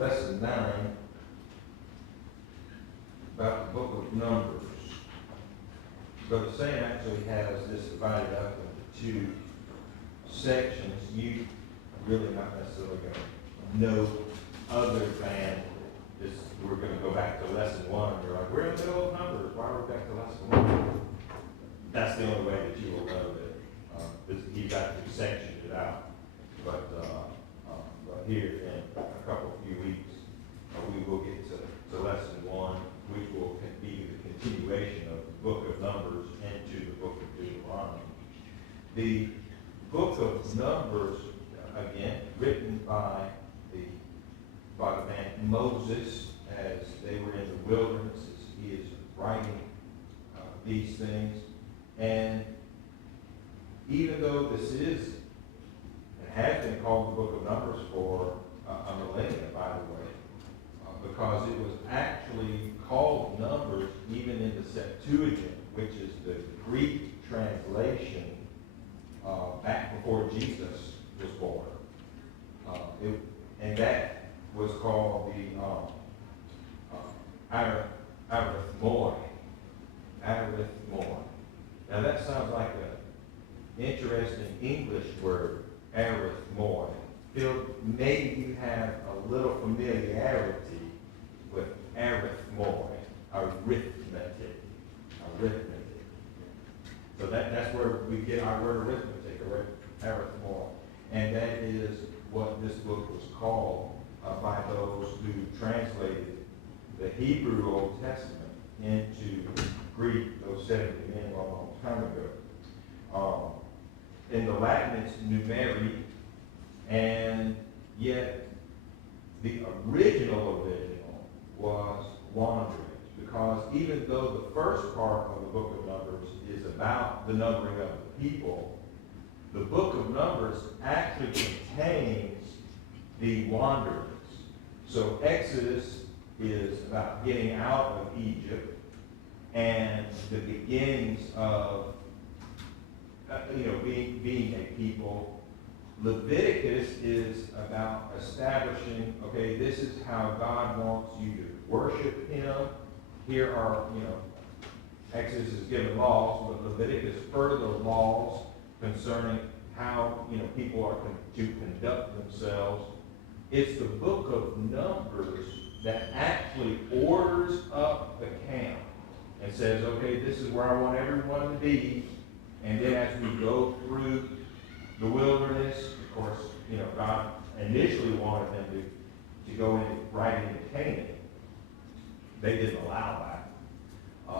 lesson 9 about the book of Numbers. Brother Sam actually has this divided up into 2 sections. You really not necessarily going to know other than this. We're going to go back to lesson 1. You're like, we're in the middle of Numbers. Why are we back to lesson 1? That's the only way that you will know that he's actually sectioned it out. But here in a few weeks, we will get to lesson 1, which will be the continuation of the book of Numbers into the book of Deuteronomy. The book of Numbers, again, written by the man Moses, as they were in the wilderness, as he is writing these things. And even though this is, it has been called the book of Numbers for a millennia, by the way, because it was actually called Numbers even in the Septuagint, which is the Greek translation back before Jesus was born. And that was called the Arithmoi. Arithmoi. Now that sounds like an interesting English word, arithmoi. Maybe you have a little familiarity with arithmoi, arithmetic. So that's where we get our word arithmetic, arithmoi. And that is what this book was called by those who translated the Hebrew Old Testament into Greek, those 70 men a long time ago. In the Latin, it's numeri, and yet the original was wanderings, because even though the first part of the book of Numbers is about the numbering of the people, the book of Numbers actually contains the wanderings. So Exodus is about getting out of Egypt and the beginnings of being a people. Leviticus is about establishing, okay, this is how God wants you to worship him. Here are, Exodus is given laws, but Leviticus further laws concerning how, people are to conduct themselves. It's the book of Numbers that actually orders up the camp and says, okay, this is where I want everyone to be. And then as we go through the wilderness, of course, God initially wanted them to go in right into Canaan. They didn't allow that,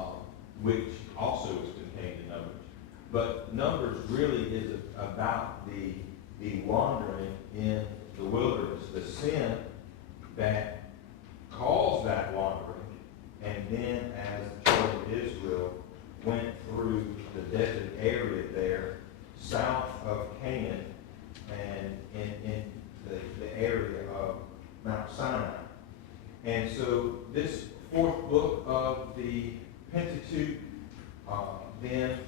which also is contained in Numbers. But Numbers really is about the wandering in the wilderness, the sin that caused that wandering, and then as the children of Israel went through the desert area there, south of Canaan, and in the area of Mount Sinai. And so this 4th book of the Pentateuch, then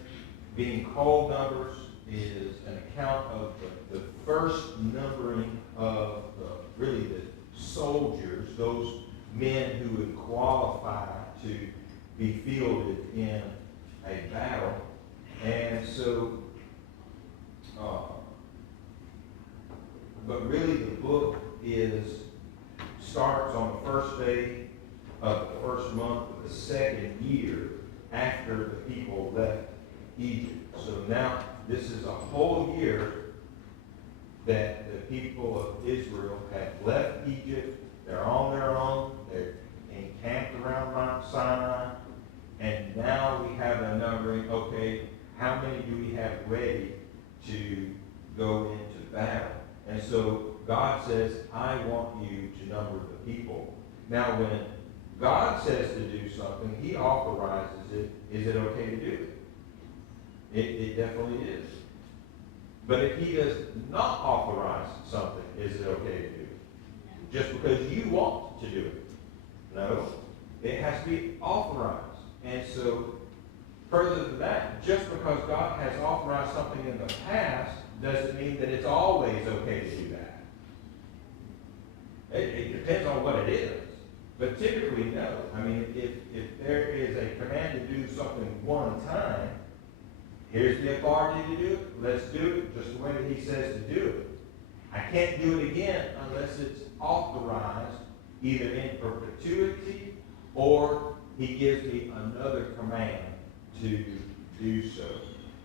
being called Numbers, is an account of the first numbering of the soldiers, those men who would qualify to be fielded in a battle. And so, but really the book starts on the first day of the first month of the 2nd year after the people left Egypt. So now this is a whole year that the people of Israel have left Egypt. They're on their own. They're encamped around Mount Sinai. And now we have a numbering, okay, how many do we have ready to go into battle? And so God says, I want you to number the people. Now when God says to do something, he authorizes it. Is it okay to do it? It definitely is. But if he does not authorize something, is it okay to do it? Just because you want to do it? No. It has to be authorized. And so, further than that, just because God has authorized something in the past doesn't mean that it's always okay to do that. It depends on what it is. But typically, no. I mean, if there is a command to do something one time, here's the authority to do it. Let's do it just the way that he says to do it. I can't do it again unless it's authorized either in perpetuity or he gives me another command to do so.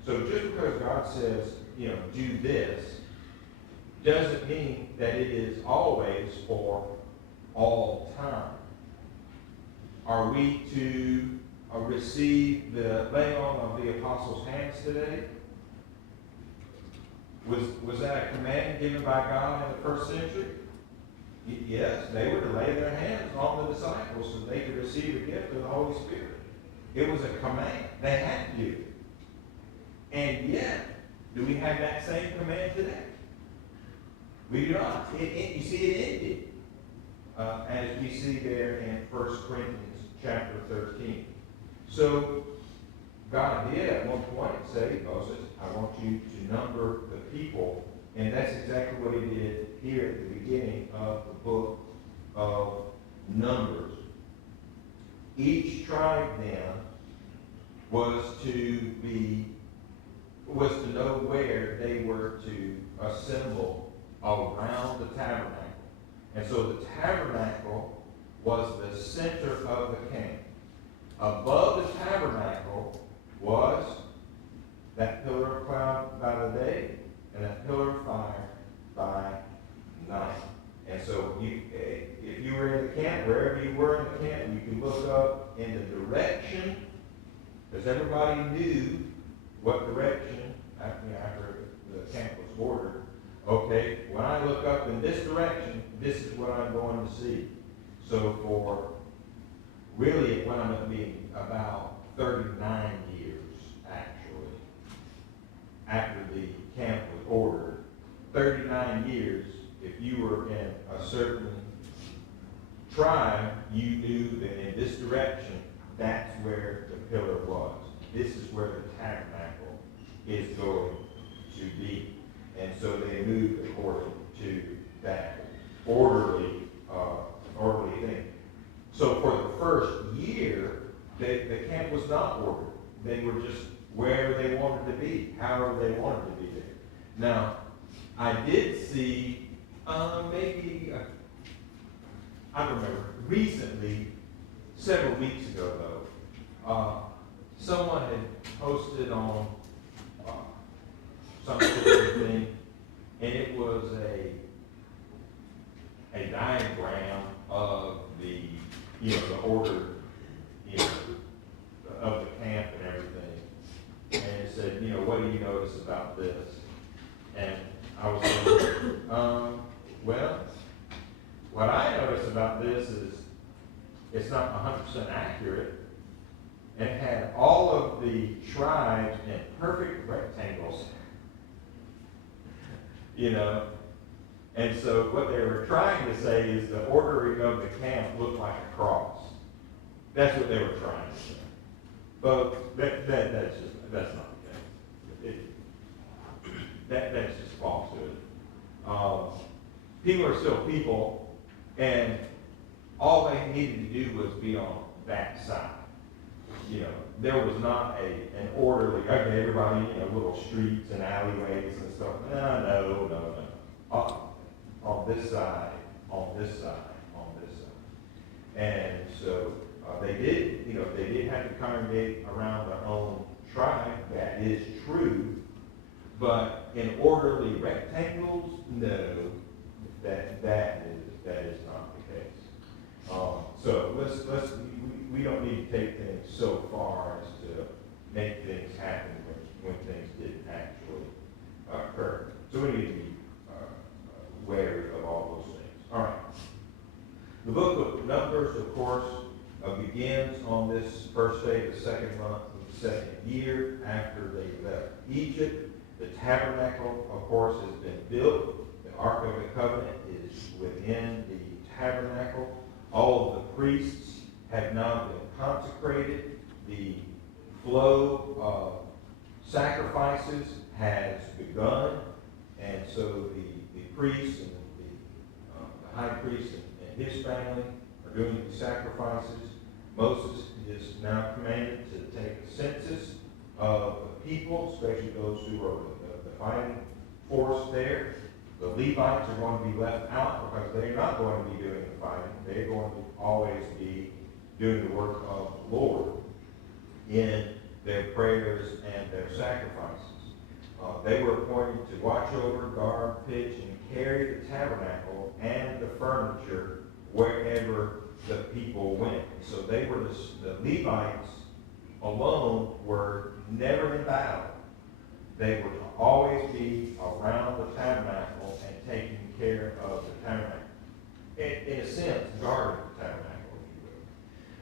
So just because God says, do this, doesn't mean that it is always for all time. Are we to receive the laying on of the apostles' hands today? Was that a command given by God in the first century? Yes, they were to lay their hands on the disciples so they could receive the gift of the Holy Spirit. It was a command. They had to do it. And yet, do we have that same command today? We do not. You see, it ended, as we see there in 1 Corinthians chapter 13. So, God did at one point say, Moses, I want you to number the people. And that's exactly what he did here at the beginning of the book of Numbers. Each tribe then was to know where they were to assemble around the tabernacle. And so the tabernacle was the center of the camp. Above the tabernacle was that pillar of cloud by the day and that pillar of fire by night. And so if you were in the camp, wherever you were in the camp, you could look up in the direction, because everybody knew what direction, after the camp was ordered. Okay, when I look up in this direction, this is what I'm going to see. So for really it wound up being about 39 years, actually, after the camp was ordered. 39 years, if you were in a certain tribe, you knew that in this direction, that's where the pillar was. This is where the tabernacle is going to be. And so they moved according to that orderly thing. So for the first year, the camp was not ordered. They were just wherever they wanted to be, however they wanted to be there. Now, I did see I remember recently, several weeks ago though, someone had posted on some sort of thing, and it was a diagram of the order, of the camp and everything. And it said, what do you notice about this? And I was saying, well, what I notice about this is it's not 100% accurate. And it had all of the tribes in perfect rectangles. And so what they were trying to say is the ordering of the camp looked like a cross. That's what they were trying to say. But that's not the case. That's just falsehood. People are still people, and all they needed to do was be on that side. There was not an orderly, okay, everybody, little streets and alleyways and stuff. No. On this side, on this side, on this side. And so they did have to congregate around their own tribe. That is true. But in orderly rectangles, no, that is not the case. So we don't need to take things so far as to make things happen when things didn't actually occur. So we need to be wary of all those things. All right. The book of Numbers, of course, begins on this first day of the second month of the second year after they left Egypt. The tabernacle, of course, has been built. The Ark of the Covenant is within the tabernacle. All of the priests have now been consecrated. The flow of sacrifices has begun. And so the priests and the high priest and his family are doing these sacrifices, Moses is now commanded to take a census of the people, especially those who are the fighting force there. The Levites are going to be left out because they're not going to be doing the fighting. They're going to always be doing the work of the Lord in their prayers and their sacrifices. They were appointed to watch over, guard, pitch, and carry the tabernacle and the furniture wherever the people went. So they were the Levites alone were never in battle. They were to always be around the tabernacle and taking care of the tabernacle. In a sense, guarding the tabernacle, if you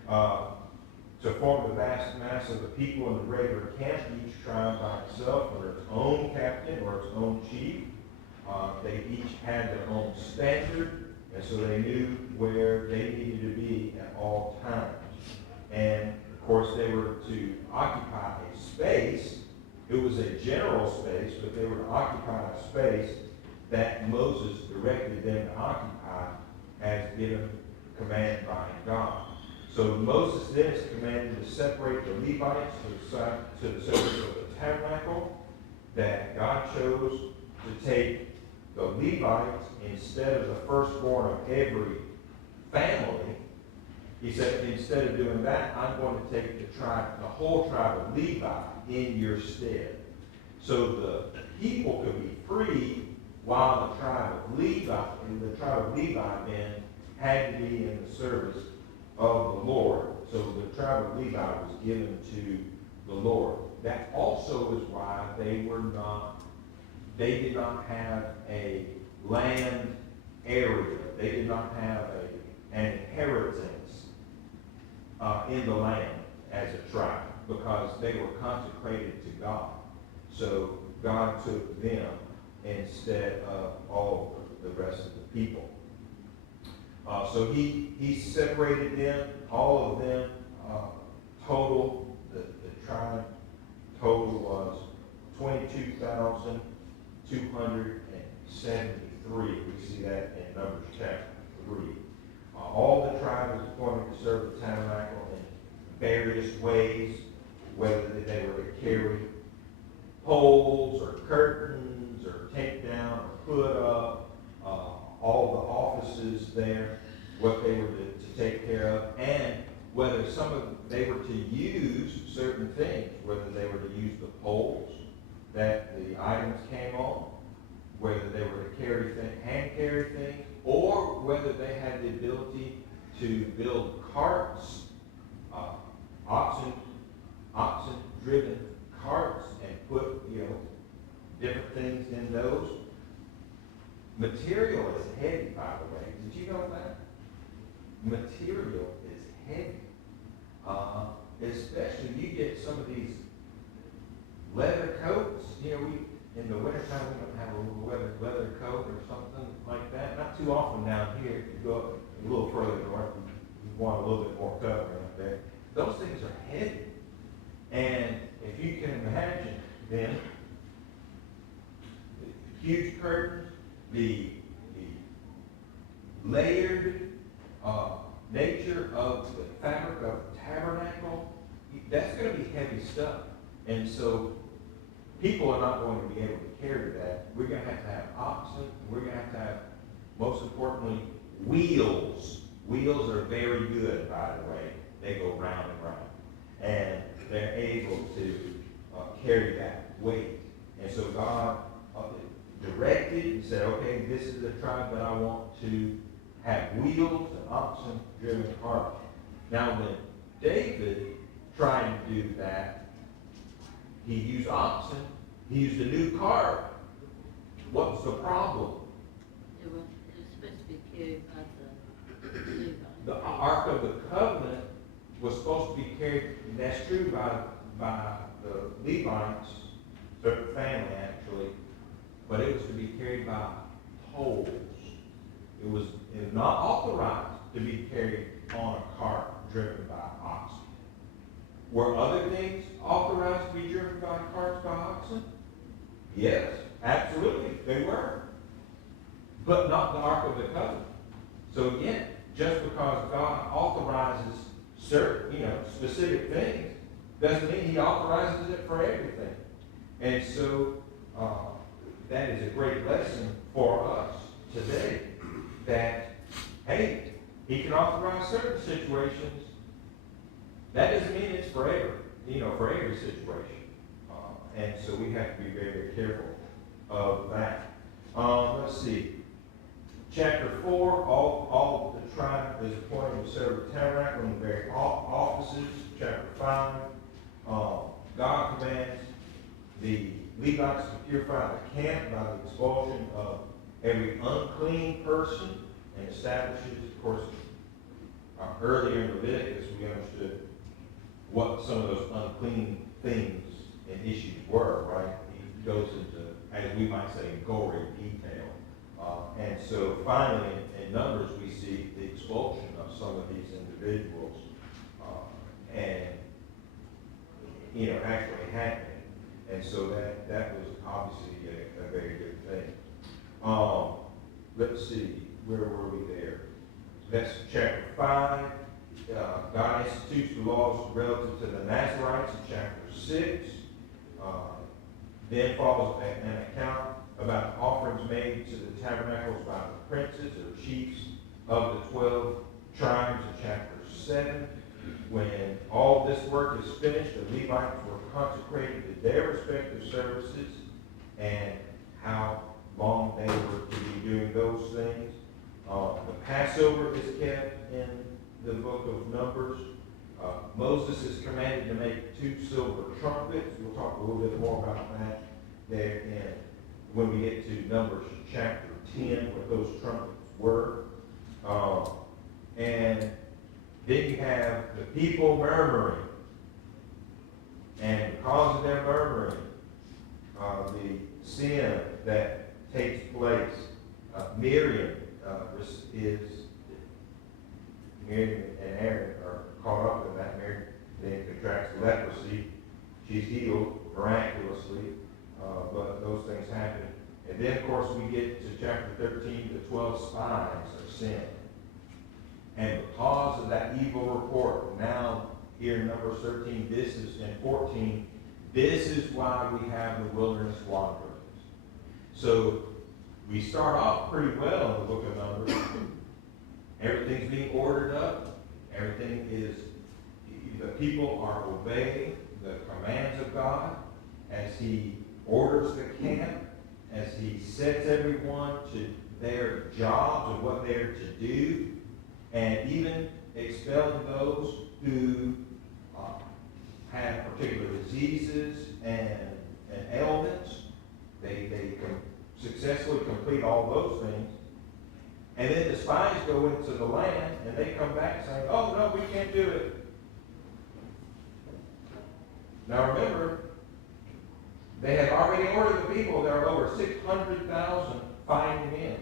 will. To form the vast mass of the people in the regular camp, each tribe by itself, or its own captain or its own chief. They each had their own standard, and so they knew where they needed to be at all times. And of course, they were to occupy a space. It was a general space, but they were to occupy a space that Moses directed them to occupy as given command by God. So Moses then is commanded to separate the Levites to the service of the tabernacle, that God chose to take the Levites instead of the firstborn of every family. He said, instead of doing that, I'm going to take the whole tribe of Levi in your stead. So the people could be free while the tribe of Levi then had to be in the service of the Lord. So the tribe of Levi was given to the Lord. That also is why they did not have a land area. They did not have an inheritance in the land as a tribe, because they were consecrated to God. So God took them instead of all the rest of the people. So he separated them, all of them, total, the tribe total was 22,273. We see that in Numbers chapter 3. All the tribes appointed to serve the tabernacle in various ways, whether they were to carry poles or curtains or take down or put up, all the offices there, what they were to take care of, and whether they were to use certain things, whether they were to use the poles that the items came on, whether they were to hand carry things, or whether they had the ability to build carts, oxen-driven carts, and put different things in those. Material is heavy, by the way. Did you know that? Material is heavy. Especially you get some of these leather coats. In the wintertime we don't have a leather coat or something like that. Not too often down here. If you go up a little further north, you want a little bit more cover up there. Those things are heavy. And if you can imagine then, the huge curtains, the layered nature of the fabric of the tabernacle, that's going to be heavy stuff. And so people are not going to be able to carry that. We're going to have oxen. We're going to have, most importantly, wheels. Wheels are very good, by the way. They go round and round. And they're able to carry that weight. And so God directed and said, okay, this is the tribe that I want to have wheels and oxen-driven carts. Now, when David tried to do that, he used oxen. He used a new cart. What was the problem? It was supposed to be carried by the Levites. The Ark of the Covenant was supposed to be carried, and that's true, by the Levites, certain family actually, but it was to be carried by poles. It was not authorized to be carried on a cart driven by oxen. Were other things authorized to be driven by carts by oxen? Yes, absolutely, they were. But not the Ark of the Covenant. So again, just because God authorizes certain, specific things, doesn't mean he authorizes it for everything. And so, that is a great lesson for us today, that, hey, he can authorize certain situations. That doesn't mean it's forever, for every situation. And so we have to be very, very careful of that. Let's see. Chapter 4, all the tribe is appointed to serve the tabernacle in the very offices. Chapter 5, God commands the Levites to purify the camp by the expulsion of every unclean person, and establishes, of course, earlier in Leviticus, we understood what some of those unclean things and issues were, right? He goes into, as we might say, gory detail. And so finally, in Numbers, we see the expulsion of some of these individuals, actually happening. And so that was obviously a very good thing. Let's see, where were we there? That's chapter 5. God institutes the laws relative to the Nazarites in chapter 6. Then follows an account about the offerings made to the tabernacles by the princes or chiefs of the 12 tribes in chapter 7. When all this work is finished, the Levites were consecrated to their respective services and how long they were to be doing those things. The Passover is kept in the book of Numbers. Moses is commanded to make 2 silver trumpets. We'll talk a little bit more about that there when we get to Numbers chapter 10, what those trumpets were. And then you have the people murmuring. And because of their murmuring, the sin that takes place, Miriam and Aaron are caught up in that. Miriam then contracts leprosy. She's healed miraculously, but those things happen. And then, of course, we get to chapter 13, the 12 spies are sent. And because of that evil report, now here in Numbers 13, and 14, this is why we have the wilderness wanderings. So we start off pretty well in the book of Numbers. Everything's being ordered up. Everything is, the people are obeying the commands of God as he orders the camp, as he sets everyone to their jobs and what they're to do, and even expelling those who have particular diseases and ailments. They can successfully complete all those things. And then the spies go into the land and they come back saying, oh, no, we can't do it. Now remember, they have already ordered the people. There are over 600,000 fighting men.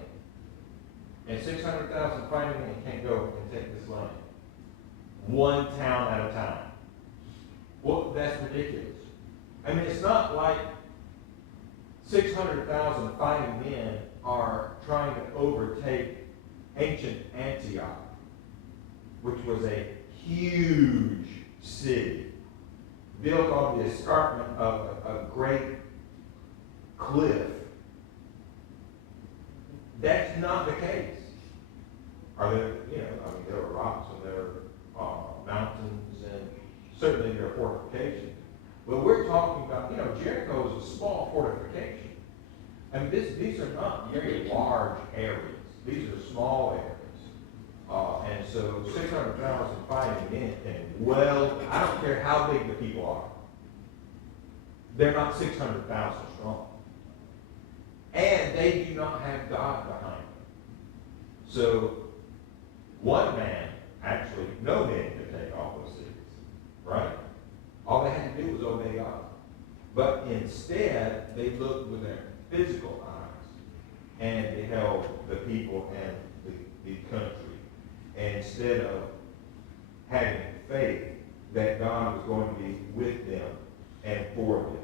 And 600,000 fighting men can't go and take this land. One town at a time. Well, that's ridiculous. I mean, it's not like 600,000 fighting men are trying to overtake ancient Antioch, which was a huge city built on the escarpment of a great cliff. That's not the case. Are there, there are rocks and there are mountains and certainly there are fortifications. But we're talking about, Jericho is a small fortification. I mean, these are not very large areas. These are small areas. And so 600,000 fighting men, I don't care how big the people are. They're not 600,000 strong. And they do not have God behind them. So one man, actually, no man could take all those cities, right? All they had to do was obey God. But instead, they looked with their physical eyes and they held the people and the country. And instead of having faith that God was going to be with them and for them.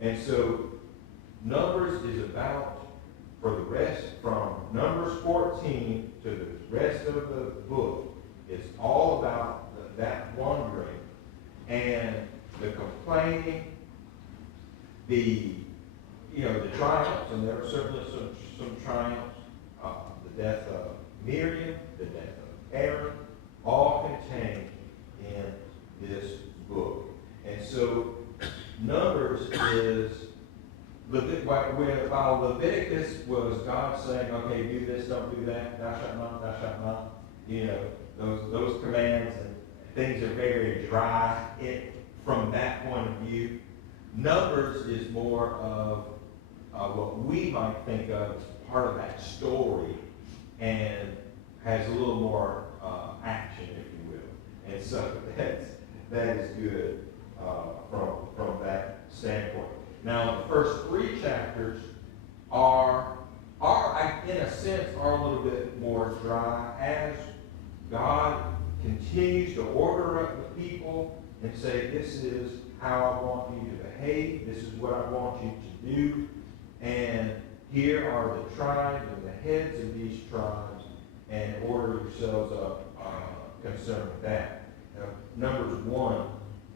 And so Numbers is about, for the rest, from Numbers Numbers 14 to the rest of the book is all about that wandering and the complaining, the triumphs, and there are certainly some triumphs. The death of Miriam, the death of Aaron, all contained in this book. And so Numbers is, while Leviticus was God saying, okay, do this, don't do that, thou shalt not, thou shalt not, those commands and things are very dry from that point of view. Numbers is more of what we might think of as part of that story and has a little more action, if you will. And so that is good from that standpoint. Now, the first 3 chapters are in a sense, are a little bit more dry as God continues to order up the people and say, this is how I want you to behave, this is what I want you to do, and here are the tribes and the heads of these tribes, and order yourselves up concerning that. Now, Numbers 1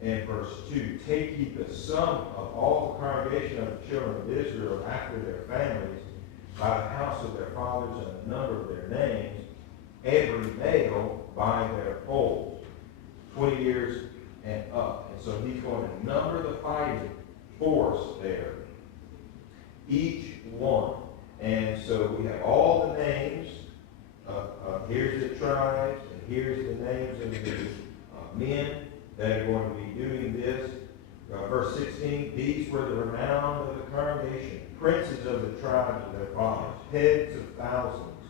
and verse 2, take ye the sum of all the congregation of the children of Israel after their families, by the house of their fathers, and the number of their names, every male by their polls, 20 years and up. And so he's going to number the fighting force there, each one. And so we have all the names. Here's the tribes, and here's the names of the men that are going to be doing this. Verse 16, these were the renown of the congregation, princes of the tribes of their fathers, heads of thousands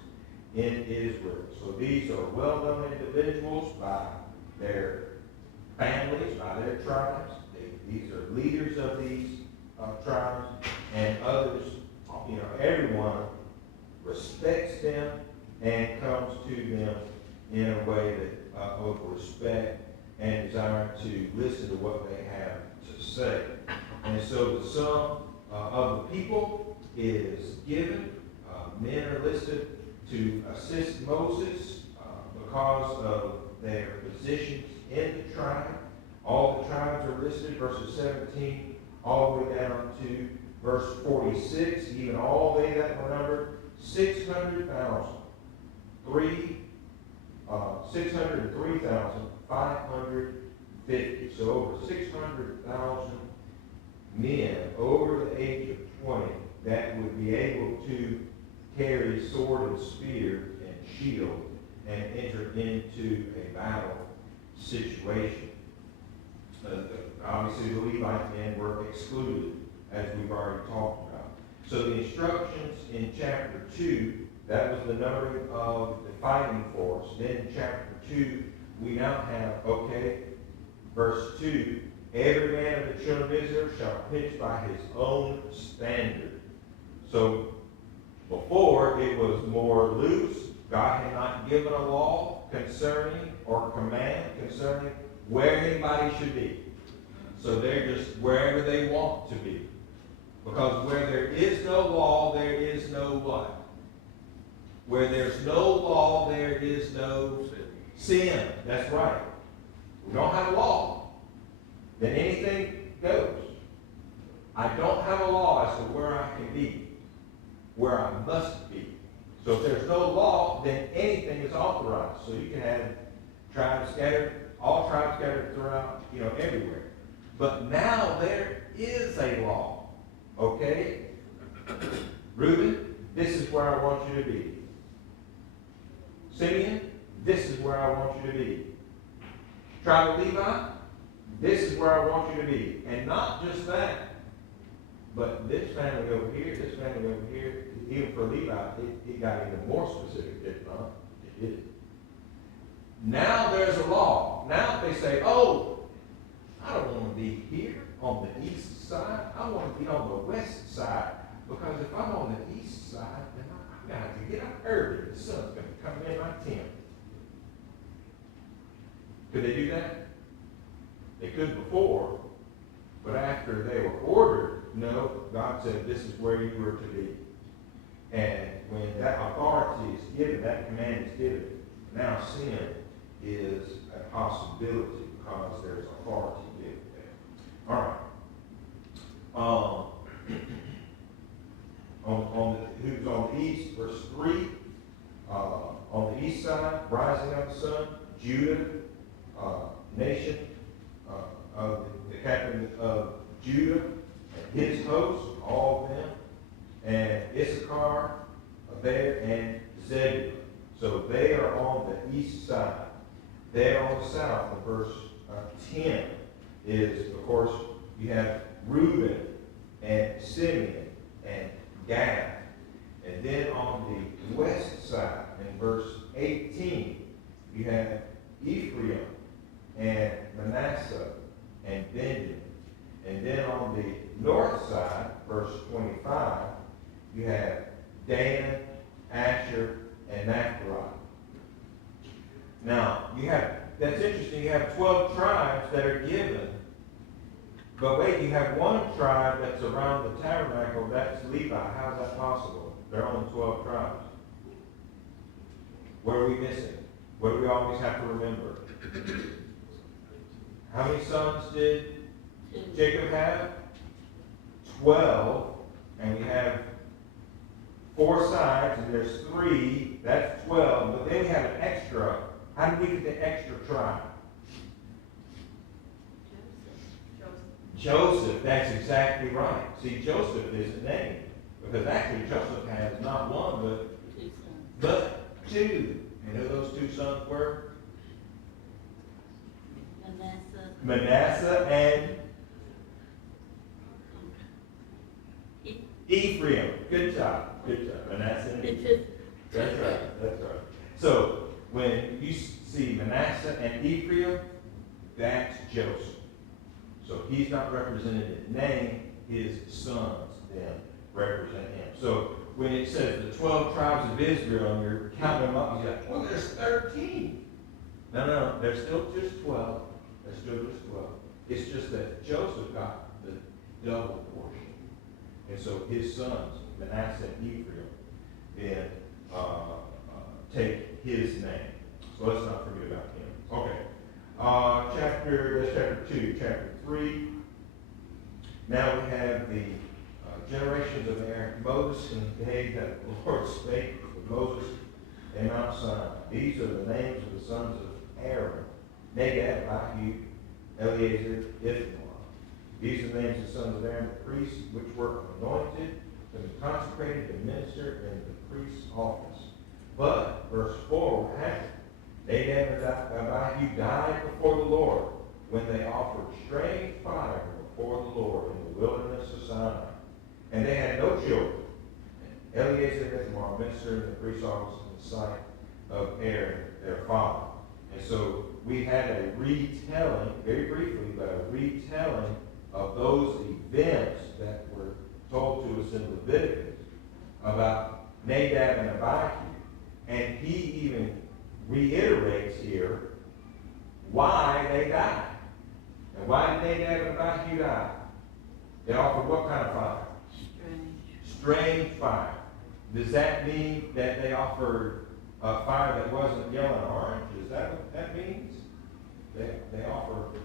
in Israel. So these are well-known individuals by their families, by their tribes. These are leaders of these tribes, and others, everyone respects them and comes to them in a way that of respect and desire to listen to what they have to say. And so the sum of the people is given. Men are listed to assist Moses because of their positions in the tribe. All the tribes are listed, verses 17 all the way down to verse 46. Even all they that were numbered, 603,550. So over 600,000 men over the age of 20 that would be able to carry sword and spear and shield and enter into a battle situation. Obviously, the Levite men were excluded, as we've already talked about. So the instructions in chapter 2, that was the numbering of the fighting force. Then in chapter 2, we now have, verse 2, every man of the children of Israel shall pitch by his own standard. So before, it was more loose. God had not given a law concerning or command concerning where anybody should be. So they're just wherever they want to be. Because where there is no law, there is no what? Where there's no law, there is no sin. That's right. We don't have a law. Then anything goes. I don't have a law as to where I can be, where I must be. So if there's no law, then anything is authorized. So you can have tribes scattered, all tribes scattered throughout, everywhere. But now there is a law. Okay? Reuben, this is where I want you to be. Simeon, this is where I want you to be. Tribe of Levi, this is where I want you to be. And not just that, but this family over here, this family over here, even for Levi, it got even more specific, did it not? It did. Now there's a law. Now if they say, I don't want to be here on the east side. I want to be on the west side. Because if I'm on the east side, then I've got to get up early. The sun's going to come in my tent. Could they do that? They could before, but after they were ordered, no, God said this is where you were to be. And when that authority is given, that command is given, now sin is a possibility because there's authority given there. All right. Who's on the east, verse 3, on the east side, rising of the sun, Judah, nation of the captain of Judah, and his host, all of them, and Issachar, there, and Zebulun. So they are on the east side. There on the south, in verse 10, is, of course, you have Reuben and Simeon and Gad. And then on the west side, in verse 18, you have Ephraim and Manasseh and Benjamin. And then on the north side, verse 25, you have Dan, Asher, and Naphtali. Now, that's interesting, you have 12 tribes that are given. But wait, you have one tribe that's around the tabernacle, that's Levi. How is that possible? There are only 12 tribes. What are we missing? What do we always have to remember? How many sons did Jacob have? 12. And we have 4 sides, and there's 3. That's 12. But then we have an extra. How did we get the extra tribe? Joseph, that's exactly right. See, Joseph isn't named. Because actually Joseph has not one, but 2. And who those 2 sons were? Manasseh and Ephraim. Good job. Good job. Manasseh and Ephraim. That's right. That's right. So when you see Manasseh and Ephraim, that's Joseph. So he's not represented in name. His sons then represent him. So when it says the 12 tribes of Israel, and you're counting them up, you're like, well, there's 13. No, there's still just 12. There's still just 12. It's just that Joseph got the double portion. And so his sons, Manasseh and Ephraim, then take his name. So let's not forget about him. Okay. Chapter 2. Chapter 3. Now we have the generations of Aaron, Moses and the day that the Lord spake with Moses and Mount Sinai. These are the names of the sons of Aaron: Nadab, Abihu, Eleazar, Ithamar. These are the names of the sons of Aaron, the priests, which were anointed to be consecrated to minister in the priest's office. But, verse 4, what happened? Nadab and Abihu died before the Lord when they offered strange fire before the Lord in the wilderness of Sinai. And they had no children. Eleazar and Ithamar ministered in the priest's office in the sight of Aaron, their father. And so we had a retelling, very briefly, but a retelling of those events that were told to us in Leviticus about Nadab and Abihu. And he even reiterates here why they died. And why did Nadab and Abihu die? They offered what kind of fire? Strange fire. Does that mean that they offered a fire that wasn't yellow and orange? Is that what that means? They offered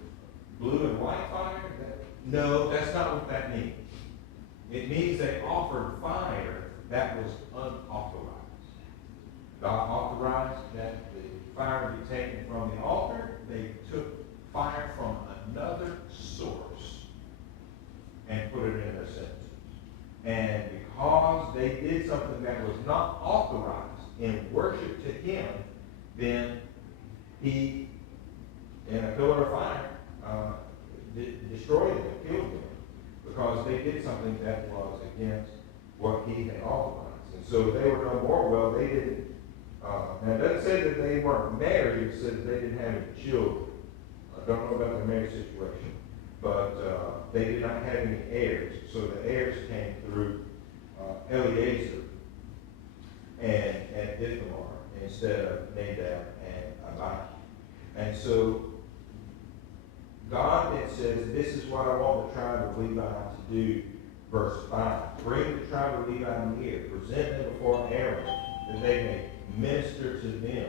blue and white fire? No, that's not what that means. It means they offered fire that was unauthorized. God authorized that the fire be taken from the altar. They took fire from another source and put it in their censers. And because they did something that was not authorized in worship to him, then he, in a pillar of fire, destroyed them, killed them, because they did something that was against what he had authorized. And so they were no more. Well, they didn't. Now, it doesn't say that they weren't married. It says they didn't have any children. I don't know about their marriage situation. But they did not have any heirs. So the heirs came through Eleazar and Ithamar instead of Nadab and Abihu. And so God then says, this is what I want the tribe of Levi to do Verse 5, bring the tribe of Levi near, present them before Aaron, that they may minister to them.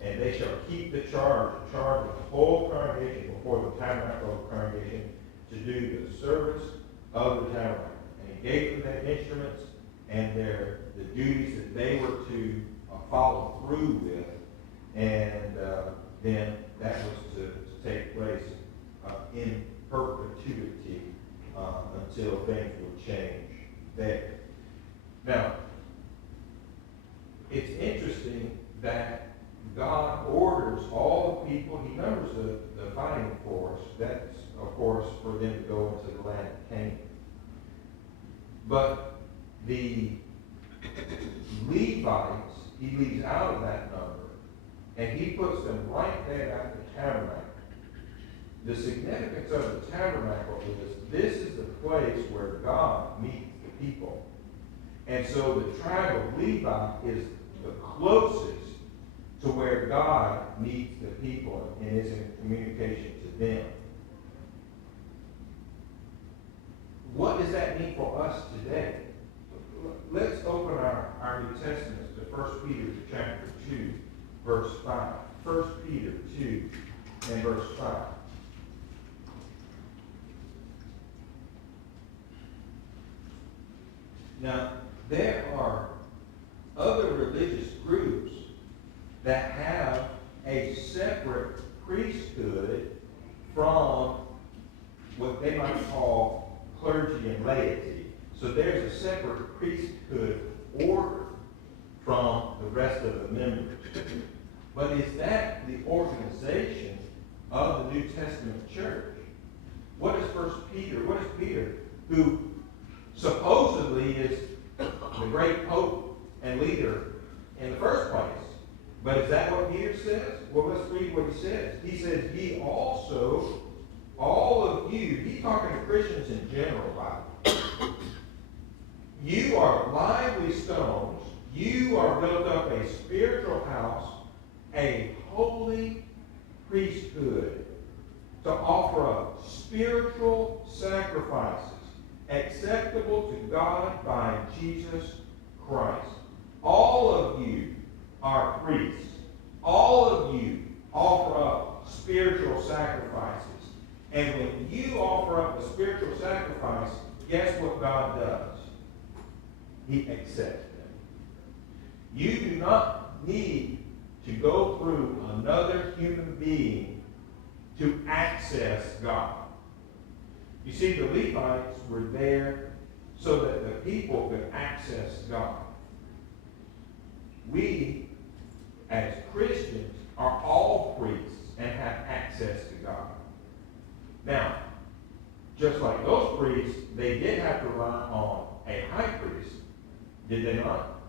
And they shall keep the charge of the whole congregation before the tabernacle of the congregation to do the service of the tabernacle. And he gave them their instruments and the duties that they were to follow through with. And then that was to take place in perpetuity until things would change there. Now, it's interesting that God orders all the people, he numbers the fighting force. That's, of course, for them to go into the land of Canaan. But the Levites, he leaves out of that number, and he puts them right there at the tabernacle. The significance of the tabernacle is this is the place where God meets the people. And so the tribe of Levi is the closest to where God meets the people and is in communication to them. What does that mean for us today? Let's open our New Testaments to 1 Peter chapter 2, verse 5. 1 Peter 2 and verse 5. Now, there are other religious groups that have a separate priesthood from what they might call clergy and laity. So there's a separate priesthood order from the rest of the members. But is that the organization of the New Testament church? What is Peter, who supposedly is the great pope and leader in the first place? But is that what Peter says? Well, let's read what he says. He says, ye also, all of you, he's talking to Christians in general, Bible. You are lively stones. You are built up a spiritual house, a holy priesthood, to offer up spiritual sacrifices acceptable to God by Jesus Christ. All of you are priests. All of you offer up spiritual sacrifices. And when you offer up a spiritual sacrifice, guess what God does? He accepts them. You do not need to go through another human being to access God. You see, the Levites were there so that the people could access God. We, as Christians, are all priests and have access to God. Now, just like those priests, they did have to rely on a high priest, did they not?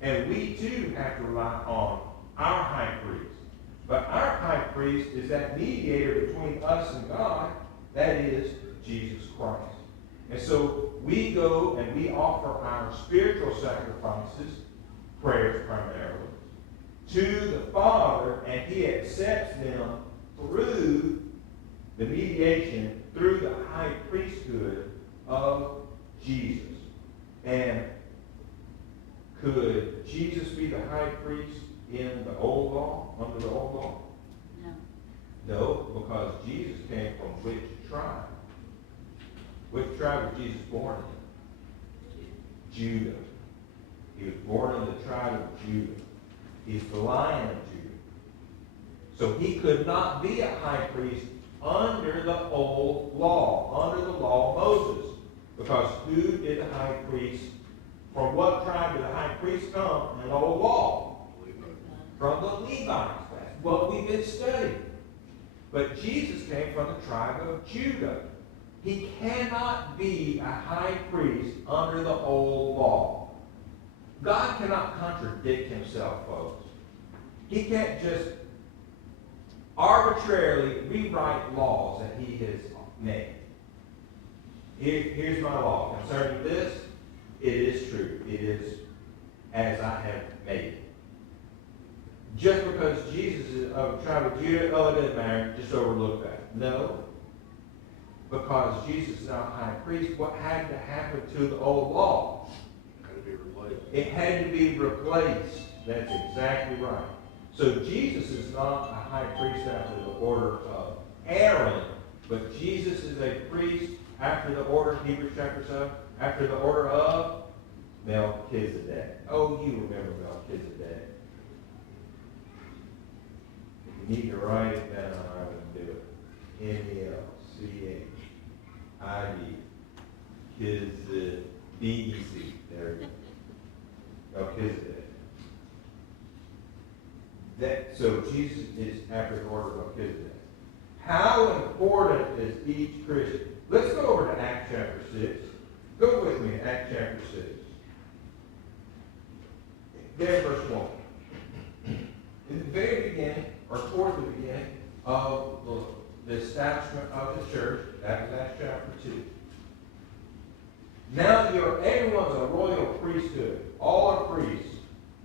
And we too have to rely on our high priest. But our high priest is that mediator between us and God, that is Jesus Christ. And so we go and we offer our spiritual sacrifices, prayers primarily, to the Father, and he accepts them through the mediation, through the high priesthood of Jesus. And could Jesus be the high priest in the old law, under the old law? No. No, because Jesus came from which tribe? Which tribe was Jesus born in? Judah. He was born in the tribe of Judah. He's the Lion of Judah. So he could not be a high priest under the old law, under the law of Moses. Because who did the high priest, from what tribe did the high priest come in the old law? From the Levites. That's what we've been studying. But Jesus came from the tribe of Judah. He cannot be a high priest under the old law. God cannot contradict himself, folks. He can't just arbitrarily rewrite laws that he has made. Here's my law. Concerning this, it is true. It is as I have made it. Just because Jesus is of the tribe of Judah, oh, it doesn't matter. Just overlook that. No. because Jesus is now high priest, what had to happen to the old law? It had to be replaced. It had to be replaced. That's exactly right. So Jesus is not a high priest after the order of Aaron, but Jesus is a priest after the order, Hebrews chapter 7, after the order of Melchizedek. Oh, you remember Melchizedek. If you need to write it down, I would do it. M-E-L-C-H-I-D. B-E-C. There it is. Melchizedek. So Jesus is after the order of Melchizedek. How important is each Christian? Let's go over to Acts chapter 6. Go with me to Acts chapter 6. There, verse 1. In the very beginning, or toward the beginning of the establishment of the church, that was Acts chapter 2. Now everyone's a royal priesthood. All are priests.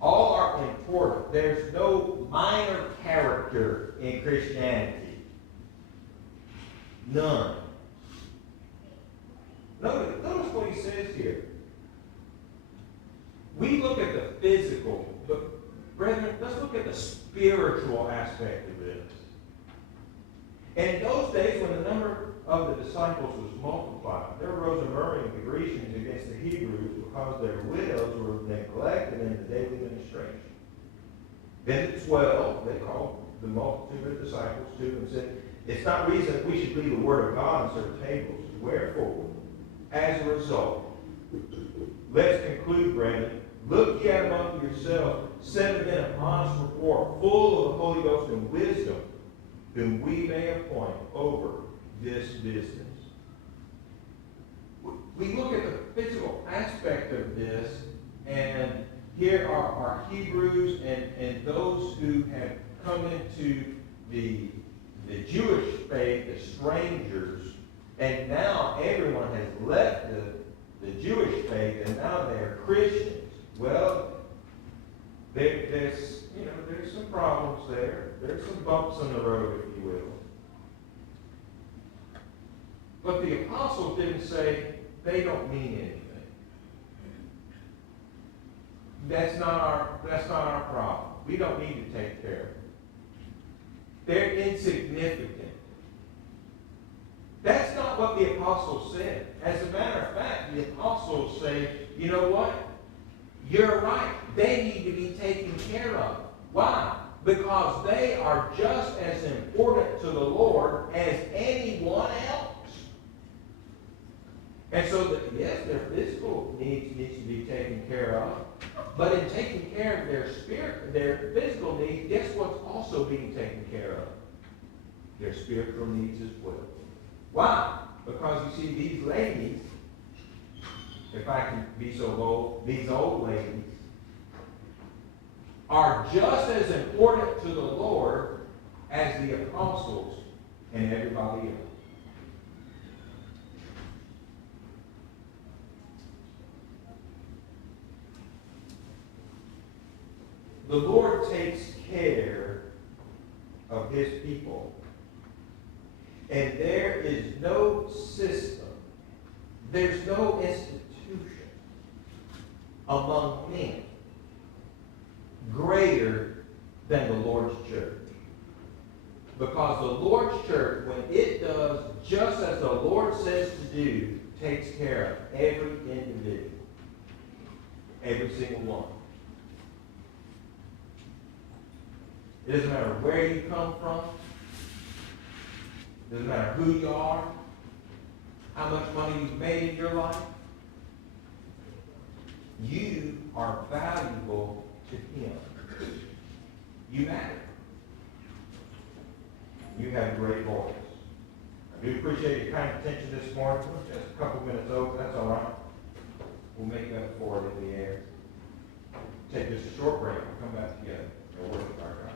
All are important. There's no minor character in Christianity. None. Notice what he says here. We look at the physical, but brethren, let's look at the spiritual aspect of this. And in those days, when the number of the disciples was multiplied, there arose a murmuring of the Grecians against the Hebrews because their widows were neglected in the daily ministration. Then the 12, they called the multitude of disciples too and said, it's not reason that we should leave the word of God and serve tables. Wherefore, as a result, let's conclude, brethren, look ye among yourselves, 7 men of honest report, full of the Holy Ghost and wisdom, whom we may appoint over this business. We look at the physical aspect of this, and here are Hebrews and those who have come into the Jewish faith as strangers, and now everyone has left the Jewish faith, and now they're Christians. Well, there's some problems there. There's some bumps in the road, if you will. But the apostles didn't say they don't mean anything. That's not our problem. We don't need to take care of them. They're insignificant. That's not what the apostles said. As a matter of fact, the apostles say, you know what? You're right. They need to be taken care of. Why? Because they are just as important to the Lord as anyone else. And so, yes, their physical needs to be taken care of. But in taking care of their physical needs, guess what's also being taken care of? Their spiritual needs as well. Why? Because you see, these ladies, if I can be so bold, these old ladies are just as important to the Lord as the apostles and everybody else. The Lord takes care of his people. And there is no system, there's no institution among men greater than the Lord's church. Because the Lord's church, when it does just as the Lord says to do, takes care of every individual. Every single one. It doesn't matter where you come from. It doesn't matter who you are. How much money you've made in your life. You are valuable to him. You matter. You have a great voice. I do appreciate your kind attention this morning. Just a couple minutes over, that's all right. We'll make up for it in the air. Take just a short break. We'll come back together. We'll worship our God.